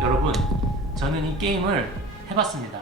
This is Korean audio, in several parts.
여러분, 저는 이 게임을 해봤습니다.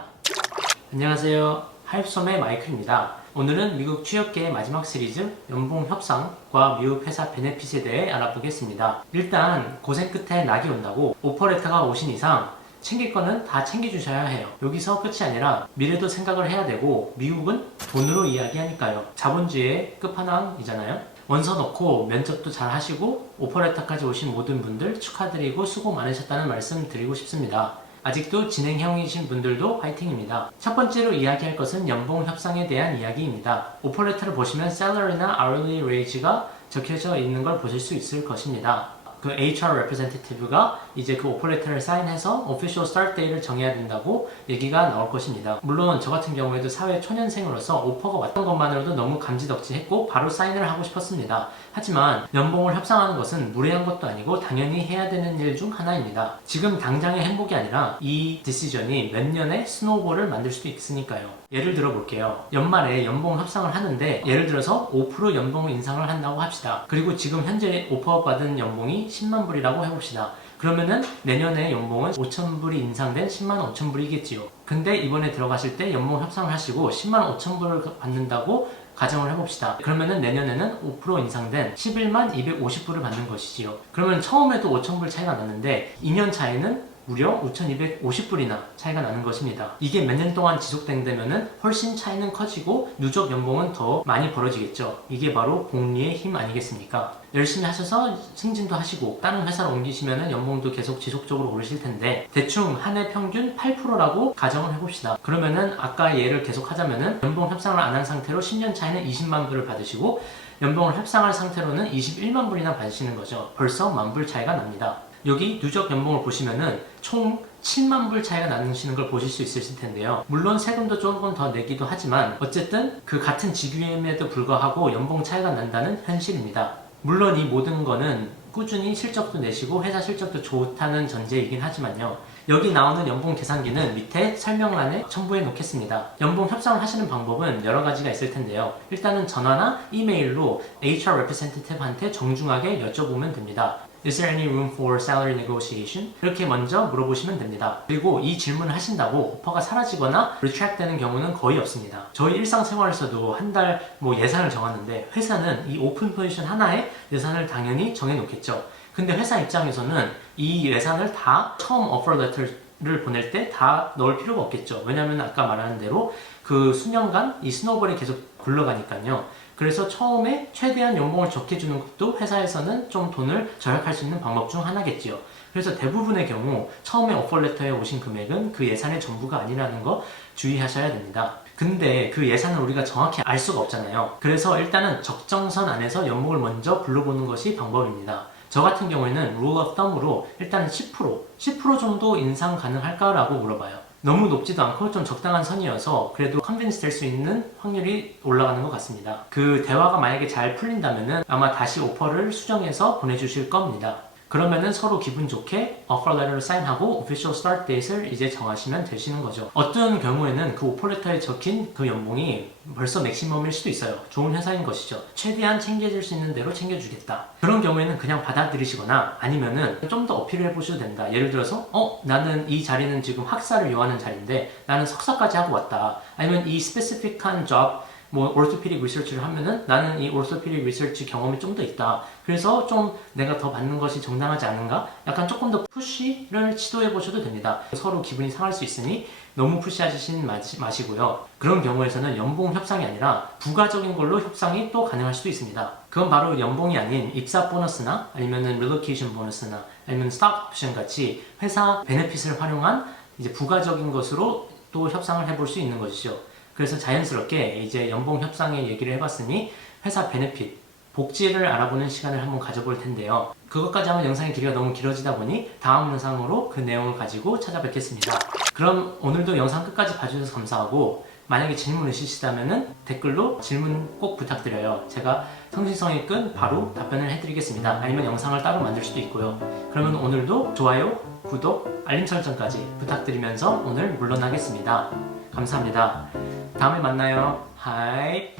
안녕하세요, 하입솜의 마이클입니다. 오늘은 미국 취업계의 마지막 시리즈 연봉 협상과 미국 회사 베네핏에 대해 알아보겠습니다. 일단 고생 끝에 낙이 온다고 오퍼레터가 오신 이상 챙길 거는 다 챙겨주셔야 해요. 여기서 끝이 아니라 미래도 생각을 해야 되고, 미국은 돈으로 이야기하니까요. 자본주의의 끝판왕이잖아요. 원서 넣고 면접도 잘 하시고 오퍼레터까지 오신 모든 분들 축하드리고 수고 많으셨다는 말씀 드리고 싶습니다. 아직도 진행형이신 분들도 화이팅입니다. 첫 번째로 이야기할 것은 연봉 협상에 대한 이야기입니다. 오퍼레터를 보시면 salary나 hourly rage가 적혀져 있는 걸 보실 수 있을 것입니다. 그 HR representative가 이제 그 오퍼레터를 사인해서 official start date를 정해야 된다고 얘기가 나올 것입니다. 물론 저 같은 경우에도 사회 초년생으로서 오퍼가 왔던 것만으로도 너무 감지덕지했고 바로 사인을 하고 싶었습니다. 하지만 연봉을 협상하는 것은 무례한 것도 아니고 당연히 해야 되는 일 중 하나입니다. 지금 당장의 행복이 아니라 이 디시전이 몇 년의 스노우볼을 만들 수도 있으니까요. 예를 들어 볼게요. 연말에 연봉 협상을 하는데 예를 들어서 5% 연봉 인상을 한다고 합시다. 그리고 지금 현재 오퍼 받은 연봉이 10만 불이라고 해봅시다. 그러면은 내년에 연봉은 5천 불이 인상된 10만 5천 불이겠지요. 근데 이번에 들어가실 때 연봉 협상을 하시고 10만 5천 불을 받는다고 가정을 해봅시다. 그러면은 내년에는 5% 인상된 11만 250불을 받는 것이지요. 그러면 처음에도 5천 불 차이가 났는데 2년 차에는 무려 5,250불이나 차이가 나는 것입니다. 이게 몇 년 동안 지속된다면은 훨씬 차이는 커지고 누적 연봉은 더 많이 벌어지겠죠. 이게 바로 복리의 힘 아니겠습니까? 열심히 하셔서 승진도 하시고 다른 회사로 옮기시면은 연봉도 계속 지속적으로 오르실 텐데 대충 한 해 평균 8%라고 가정을 해봅시다. 그러면은 아까 예를 계속 하자면은 연봉 협상을 안 한 상태로 10년 차에는 20만 불을 받으시고 연봉을 협상할 상태로는 21만 불이나 받으시는 거죠. 벌써 만 불 차이가 납니다. 여기 누적 연봉을 보시면은 총 7만 불 차이가 나시는 걸 보실 수 있으실 텐데요. 물론 세금도 조금 더 내기도 하지만 어쨌든 그 같은 직위임에도 불구하고 연봉 차이가 난다는 현실입니다. 물론 이 모든 거는 꾸준히 실적도 내시고 회사 실적도 좋다는 전제이긴 하지만요. 여기 나오는 연봉 계산기는 밑에 설명란에 첨부해 놓겠습니다. 연봉 협상을 하시는 방법은 여러 가지가 있을 텐데요. 일단은 전화나 이메일로 HR representative한테 정중하게 여쭤보면 됩니다. Is there any room for salary negotiation? 이렇게 먼저 물어보시면 됩니다. 그리고 이 질문을 하신다고 오퍼가 사라지거나 retract 되는 경우는 거의 없습니다. 저희 일상생활에서도 한 달 예산을 정하는데 회사는 이 오픈 포지션 하나에 예산을 당연히 정해놓겠죠. 근데 회사 입장에서는 이 예산을 다 처음 오퍼 레터를 보낼 때 다 넣을 필요가 없겠죠. 왜냐하면 아까 말하는 대로 그 수년간 이 스노우볼이 계속 굴러가니까요. 그래서 처음에 최대한 연봉을 적게 주는 것도 회사에서는 좀 돈을 절약할 수 있는 방법 중 하나겠지요. 그래서 대부분의 경우 처음에 오퍼레터에 오신 금액은 그 예산의 전부가 아니라는 거 주의하셔야 됩니다. 근데 그 예산을 우리가 정확히 알 수가 없잖아요. 그래서 일단은 적정선 안에서 연봉을 먼저 불러보는 것이 방법입니다. 저 같은 경우에는 rule of thumb으로 일단은 10% 정도 인상 가능할까라고 물어봐요. 너무 높지도 않고 좀 적당한 선이어서 그래도 컨빈스 될 수 있는 확률이 올라가는 것 같습니다. 그 대화가 만약에 잘 풀린다면은 아마 다시 오퍼를 수정해서 보내주실 겁니다. 그러면은 서로 기분 좋게 오퍼 레터를 사인하고 official start date을 이제 정하시면 되시는 거죠. 어떤 경우에는 그 오퍼 레터에 적힌 그 연봉이 벌써 맥시멈일 수도 있어요. 좋은 회사인 것이죠. 최대한 챙겨줄 수 있는 대로 챙겨주겠다. 그런 경우에는 그냥 받아들이시거나 아니면은 좀 더 어필을 해보셔도 된다. 예를 들어서 나는 이 자리는 지금 학사를 요하는 자리인데 나는 석사까지 하고 왔다. 아니면 이 스페시픽한 job orthopedic research를 하면은 나는 이 orthopedic research 경험이 좀 더 있다. 그래서 좀 내가 더 받는 것이 정당하지 않은가? 약간 조금 더 푸시를 시도해 보셔도 됩니다. 서로 기분이 상할 수 있으니 너무 푸시하시진 마시고요. 그런 경우에서는 연봉 협상이 아니라 부가적인 걸로 협상이 또 가능할 수도 있습니다. 그건 바로 연봉이 아닌 입사 보너스나 아니면은 relocation 보너스나 아니면 stock option 같이 회사 베네핏을 활용한 이제 부가적인 것으로 또 협상을 해볼 수 있는 것이죠. 그래서 자연스럽게 이제 연봉 협상의 얘기를 해봤으니 회사 베네핏, 복지를 알아보는 시간을 한번 가져볼 텐데요. 그것까지 하면 영상의 길이가 너무 길어지다 보니 다음 영상으로 그 내용을 가지고 찾아뵙겠습니다. 그럼 오늘도 영상 끝까지 봐주셔서 감사하고 만약에 질문 있으시다면 댓글로 질문 꼭 부탁드려요. 제가 성실성이 끈 바로 답변을 해드리겠습니다. 아니면 영상을 따로 만들 수도 있고요. 그러면 오늘도 좋아요, 구독, 알림 설정까지 부탁드리면서 오늘 물러나겠습니다. 감사합니다. 다음에 만나요. 하이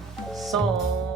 송